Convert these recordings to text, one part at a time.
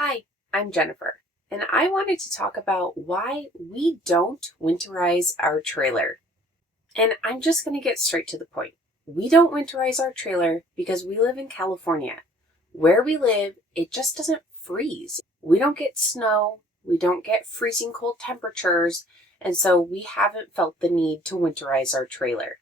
Hi, I'm Jennifer, and I wanted to talk about why we don't winterize our trailer. And I'm just going to get straight to the point. We don't winterize our trailer because we live in California. Where we live, it just doesn't freeze. We don't get snow, we don't get freezing cold temperatures, and so we haven't felt the need to winterize our trailer.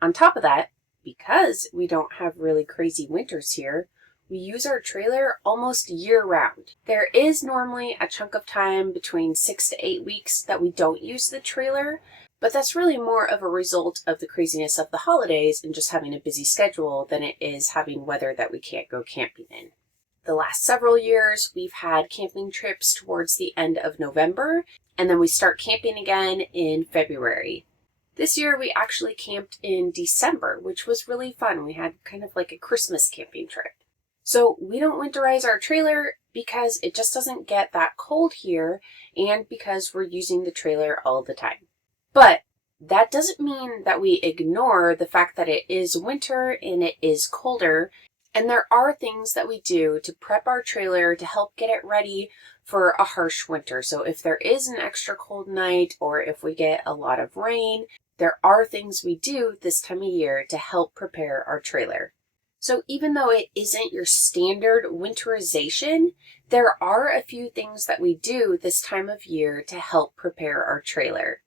On top of that, because we don't have really crazy winters here, we use our trailer almost year-round. There is normally a chunk of time between 6 to 8 weeks that we don't use the trailer, but that's really more of a result of the craziness of the holidays and just having a busy schedule than it is having weather that we can't go camping in. The last several years, we've had camping trips towards the end of November, and then we start camping again in February. This year, we actually camped in December, which was really fun. We had kind of like a Christmas camping trip. So we don't winterize our trailer because it just doesn't get that cold here and because we're using the trailer all the time. But that doesn't mean that we ignore the fact that it is winter and it is colder. And there are things that we do to prep our trailer to help get it ready for a harsh winter. So if there is an extra cold night or if we get a lot of rain, there are things we do this time of year to help prepare our trailer. So even though it isn't your standard winterization, there are a few things that we do this time of year to help prepare our trailer.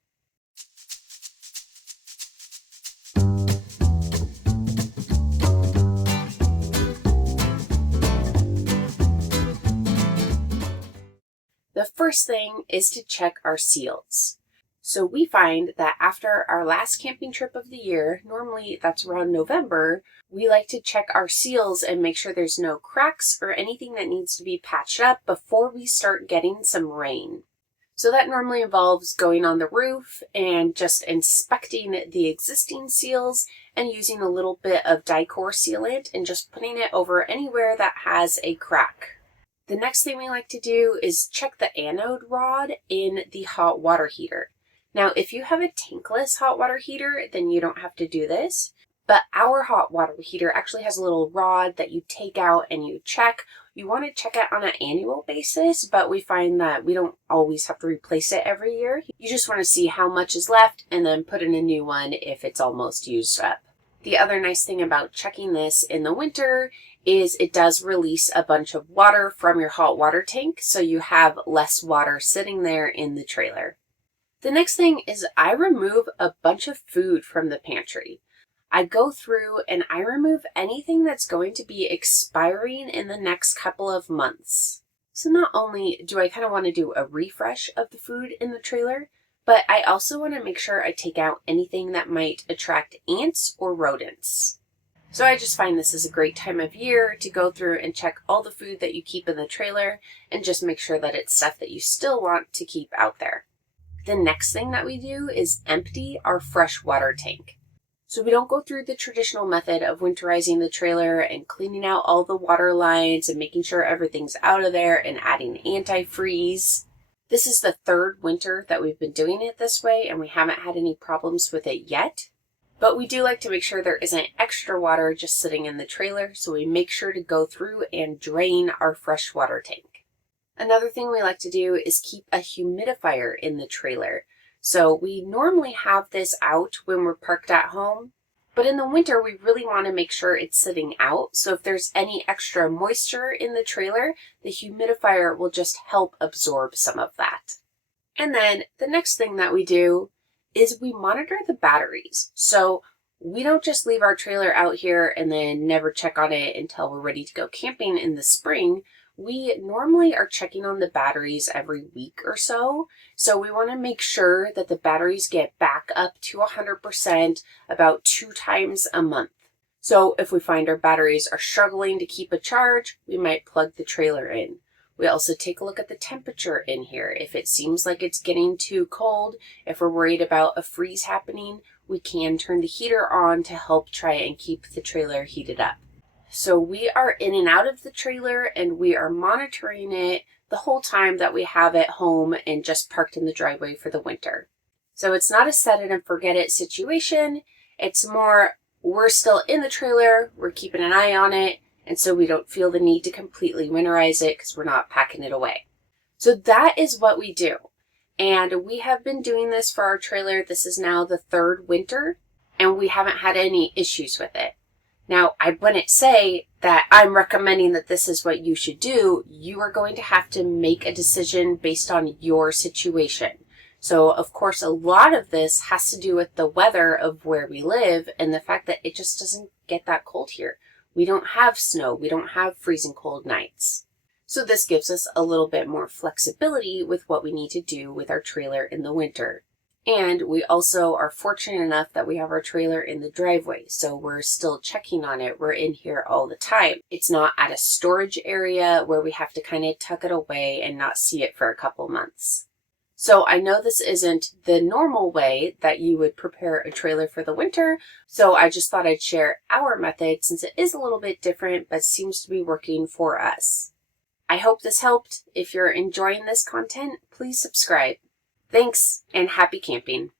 The first thing is to check our seals. So we find that after our last camping trip of the year, normally that's around November, we like to check our seals and make sure there's no cracks or anything that needs to be patched up before we start getting some rain. So that normally involves going on the roof and just inspecting the existing seals and using a little bit of Dicor sealant and just putting it over anywhere that has a crack. The next thing we like to do is check the anode rod in the hot water heater. Now, if you have a tankless hot water heater, then you don't have to do this. But our hot water heater actually has a little rod that you take out and you check. You want to check it on an annual basis, but we find that we don't always have to replace it every year. You just want to see how much is left and then put in a new one if it's almost used up. The other nice thing about checking this in the winter is it does release a bunch of water from your hot water tank, so you have less water sitting there in the trailer. The next thing is I remove a bunch of food from the pantry. I go through and I remove anything that's going to be expiring in the next couple of months. So not only do I kind of want to do a refresh of the food in the trailer, but I also want to make sure I take out anything that might attract ants or rodents. So I just find this is a great time of year to go through and check all the food that you keep in the trailer and just make sure that it's stuff that you still want to keep out there. The next thing that we do is empty our freshwater tank. So we don't go through the traditional method of winterizing the trailer and cleaning out all the water lines and making sure everything's out of there and adding antifreeze. This is the third winter that we've been doing it this way and we haven't had any problems with it yet. But we do like to make sure there isn't extra water just sitting in the trailer, so we make sure to go through and drain our freshwater tank. Another thing we like to do is keep a humidifier in the trailer. So we normally have this out when we're parked at home, but in the winter we really want to make sure it's sitting out. So if there's any extra moisture in the trailer, the humidifier will just help absorb some of that. And then the next thing that we do is we monitor the batteries. So we don't just leave our trailer out here and then never check on it until we're ready to go camping in the spring. We normally are checking on the batteries every week or so. So we want to make sure that the batteries get back up to 100% about 2 times a month. So if we find our batteries are struggling to keep a charge, we might plug the trailer in. We also take a look at the temperature in here. If it seems like it's getting too cold, if we're worried about a freeze happening, we can turn the heater on to help try and keep the trailer heated up. So we are in and out of the trailer and we are monitoring it the whole time that we have it home and just parked in the driveway for the winter. So it's not a set it and forget it situation. It's more we're still in the trailer, we're keeping an eye on it, and so we don't feel the need to completely winterize it because we're not packing it away. So that is what we do. And we have been doing this for our trailer. This is now the 3rd winter, and we haven't had any issues with it. Now, I wouldn't say that I'm recommending that this is what you should do. You are going to have to make a decision based on your situation. So, of course, a lot of this has to do with the weather of where we live and the fact that it just doesn't get that cold here. We don't have snow. We don't have freezing cold nights. So this gives us a little bit more flexibility with what we need to do with our trailer in the winter. And we also are fortunate enough that we have our trailer in the driveway, so we're still checking on it. We're in here all the time. It's not at a storage area where we have to kind of tuck it away and not see it for a couple months. So I know this isn't the normal way that you would prepare a trailer for the winter, so I just thought I'd share our method since it is a little bit different but seems to be working for us. I hope this helped. If you're enjoying this content, please subscribe. Thanks, and happy camping.